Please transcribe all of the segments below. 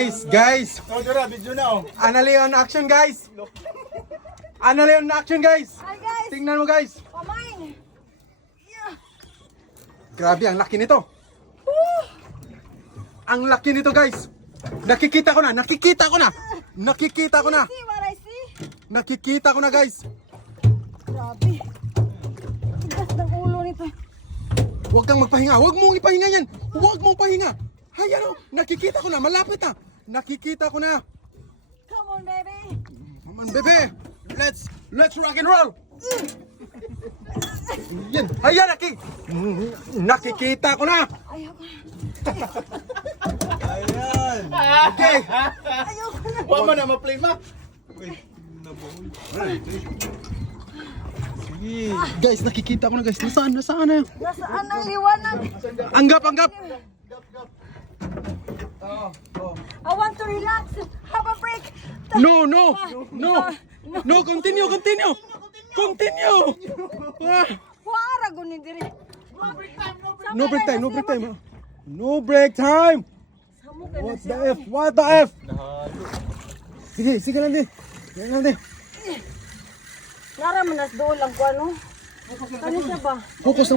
Guys. Video na oh. Analion action guys. Analion action guys. Hi guys! Tingnan mo guys. Pamain! Yeah. Grabe, ang laki nito. Ang laki nito guys. Nakikita ko na. See what I see? Nakikita ko na guys. Grabe. Tigas ng ulo nito. Huwag kang magpahinga. Huwag mong ipahinga yan. Huwag mong pahinga. Hay ano, nakikita ko na. Malapit na. Nakikita ko na. Come on, baby. Come on, bebe. Let's rock and roll. Yan. Ayan, nakikita ko na. Ayoko na. Ayan. Okay. Ayoko na. Huwag mo na ma-play ma. Guys, nakikita ko na guys. Nasaan na? Nasaan ang liwanag? Anggap. I want to relax. Have a break. No, continue. Ah, Wara gunin diri. no break time. Samo ka na What siya. the F? What the F? Sige lang din. Nara manas doon lang ko ano. Ano siya ba? Focus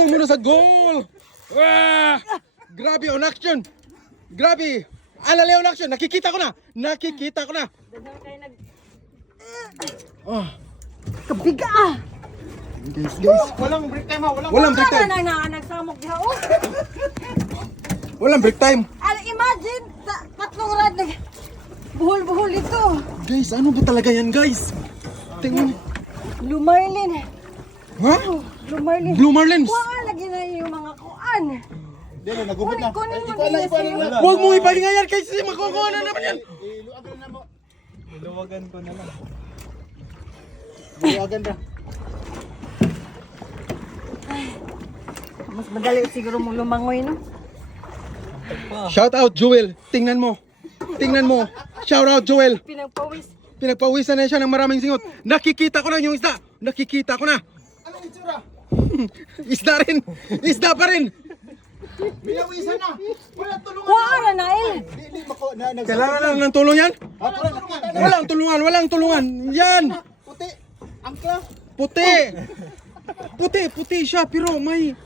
lang muna sa goal. Ah! Grabe on action. Grabe. Alale on action. Nakikita ko na. Dagang kayo nag... Ah. Kabiga! Guys. Walang break time ha. Walang break time. Nagsamok diha. Oh! Walang break time. Imagine, sa tatlong rad nag... Buhol-buhol ito. Guys, ano ba talaga yan, guys? Tingnan. Blue Marlin. Ha? Blue Marlin. Blue Marlins. Kuha lagi na yung mga kuan. Dili, nagubot na. Kunin mo Ikaw din na. na Huwag mong ipahinga yan kasi makukuha na naman yan. Iluwagan na mo. Luwagan ko na lang. Iluwagan na. Mas madali siguro mo lumangoy, no? Shout out, Joel. Tingnan mo. Shout out, Joel. Pinagpawis. Pinagpawisan na siya ng maraming singot. Nakikita ko na yung isda. Nakikita ko na. Anong itsura? Isda pa rin. Binawisan na. Wala tulungan. Kuha na eh. Dili mako na Kailangan lang ng tulong yan? Walang tulungan. Yan. Puti. Angkla. Puti siya pero may...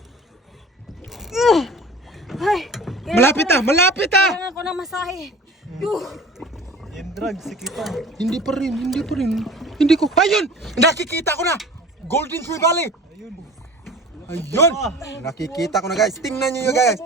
Ay. Malapit na. Kailangan ko na masahe. Yung drugs, sikita. Hindi pa rin. Hindi ko. Ayun! Nakikita ko na. Golden Tree Valley. Ayun. Nakikita ko na guys. Tingnan nyo guys.